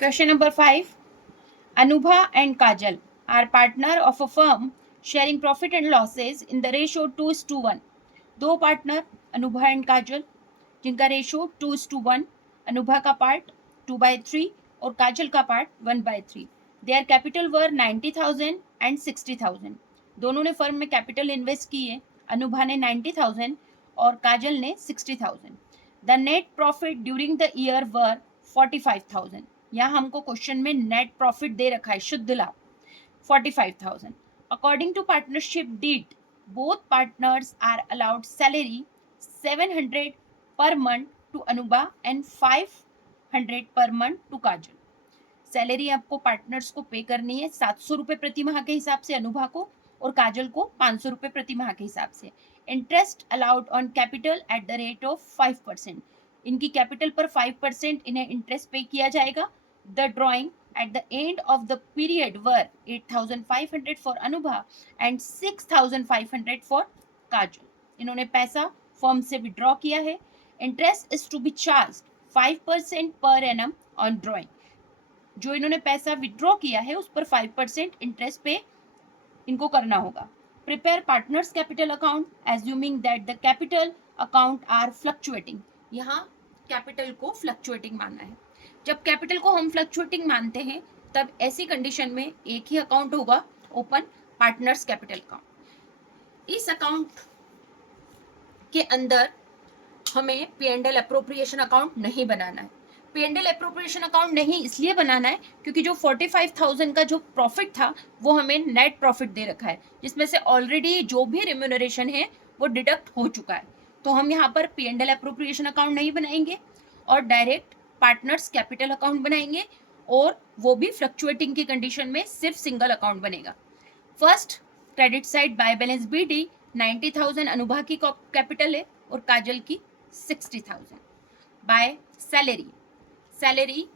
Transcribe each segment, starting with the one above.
Question number 5. Anubha and Kajal are partner of a firm sharing profit and losses in the ratio 2:1. दो partner Anubha and काजल जिनका ratio 2:1, Anubha का part 2/3 और काजल का part 1/3. Their capital were 90,000 and 60,000. दोनों ने firm में capital invest की है. अनुभा ने 90,000 और काजल ने 60,000. The net profit during the year वर 45,000. यहाँ हमको क्वेश्चन में नेट प्रॉफिट दे रखा है, शुद्ध लाभ 45,000. According to partnership deed, both partners are allowed salary 700 per month to Anubha and 500 per month to Kajal. Salary आपको पार्टनर्स को पे करनी है 700 रुपये प्रति माह के हिसाब से अनुभा को और काजल को 500 रुपये प्रति माह के हिसाब से. Interest allowed on capital at the rate of 5%. इनकी कैपिटल पर 5% इन्हें इंटरेस्ट पे किया जाएगा. The drawing at the end of the period were 8,500 for Anubha and 6,500 for Kajal. इन्होंने पैसा फर्म से विड्रॉ किया है. Interest is to be charge 5% per annum on drawing. जो इन्होंने पैसा विड्रॉ किया है उस पर 5% इंटरेस्ट पे इनको करना होगा. Prepare partners capital account assuming that the capital account are fluctuating. यहाँ कैपिटल को फ्लक्चुएटिंग मानना है. जब कैपिटल को हम फ्लक्चुएटिंग मानते हैं तब ऐसी कंडीशन में एक ही अकाउंट होगा, ओपन पार्टनर्स कैपिटल अकाउंट. इस अकाउंट के अंदर हमें P&L अप्रोप्रिएशन अकाउंट नहीं बनाना है. P&L अप्रोप्रिएशन अकाउंट नहीं इसलिए बनाना है क्योंकि जो 45,000 का जो प्रॉफिट था वो हमें नेट प्रॉफिट दे रखा है, जिसमें से ऑलरेडी जो भी रिम्यूनरेशन है वो डिडक्ट हो चुका है. तो हम यहाँ पर P&L अप्रोप्रिएशन अकाउंट नहीं बनाएंगे और डायरेक्ट पार्टनर्स कैपिटल अकाउंट बनाएंगे, और वो भी फ्लक्चुएटिंग की कंडीशन में सिर्फ सिंगल अकाउंट बनेगा. First credit side by balance BD 90,000 Anubha की कैपिटल है और काजल की 60,000. बाय सैलरी, सैलरी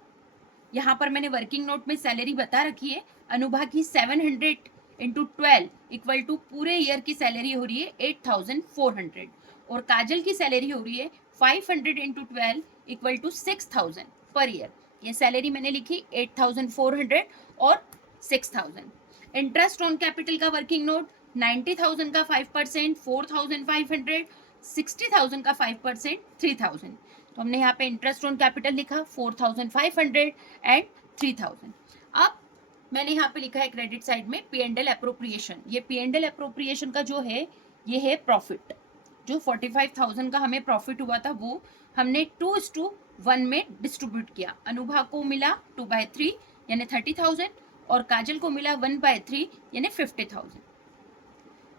यहाँ पर मैंने वर्किंग नोट में सैलरी बता रखी है. अनुभा की 700 इंटू 12 इक्वल टू पूरे ईयर की सैलरी हो रही है 8,400 और काजल की सैलरी हो रही है 500 into 12 equal to 6,000 per year. ये सैलरी मैंने लिखी 8,400 और 6,000. इंटरेस्ट ऑन कैपिटल का वर्किंग नोट 90,000 का 5%, 4,500, 60,000 का 5%, 3,000. तो हमने यहाँ पे इंटरेस्ट ऑन कैपिटल लिखा 4,500 एंड 3,000. अब मैंने यहाँ पे लिखा है क्रेडिट साइड में P&L अप्रोप्रिएशन. ये P&L अप्रोप्रिएशन का जो है ये है प्रॉफिट. जो 45,000 का हमें प्रॉफिट हुआ था वो हमने 2:1 में डिस्ट्रीब्यूट किया. अनुभा को मिला 2/3 यानी 30,000 और काजल को मिला 1/3 यानी 50,000.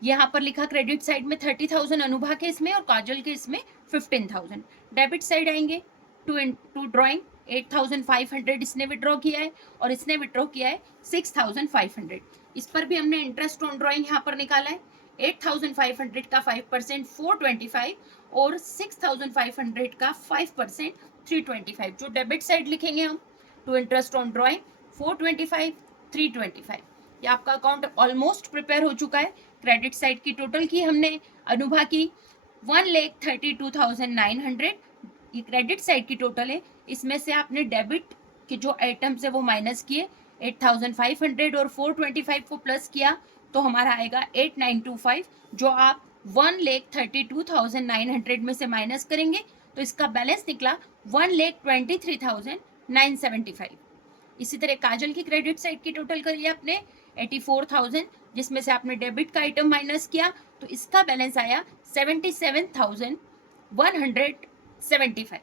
यहाँ पर लिखा क्रेडिट साइड में 30,000 अनुभा के इसमें और काजल के इसमें 15,000. डेबिट साइड आएंगे टू ड्रॉइंग 8,500 इसने विड्रॉ किया है और इसने विड्रॉ किया है 6,500. इस पर भी हमने इंटरेस्ट ऑन ड्रॉइंग यहाँ पर निकाला है. 8,500 का 5% 425 और 6,500 का 5% 325. जो डेबिट साइड लिखेंगे हम टू इंटरेस्ट ऑन ड्रॉइंग 425 325. ये आपका अकाउंट ऑलमोस्ट प्रिपेयर हो चुका है. क्रेडिट साइड की टोटल की हमने अनुभा की 1,32,900. ये क्रेडिट साइड की टोटल है. इसमें से आपने डेबिट के जो आइटम्स है वो माइनस किए, 8,500 और 425 को प्लस किया तो हमारा आएगा 8,925. जो आप 1,32,900 में से माइनस करेंगे तो इसका बैलेंस निकला 1,23,975. इसी तरह काजल की क्रेडिट साइड की टोटल करिए आपने 84,000, जिसमें से आपने डेबिट का आइटम माइनस किया तो इसका बैलेंस आया 77,175.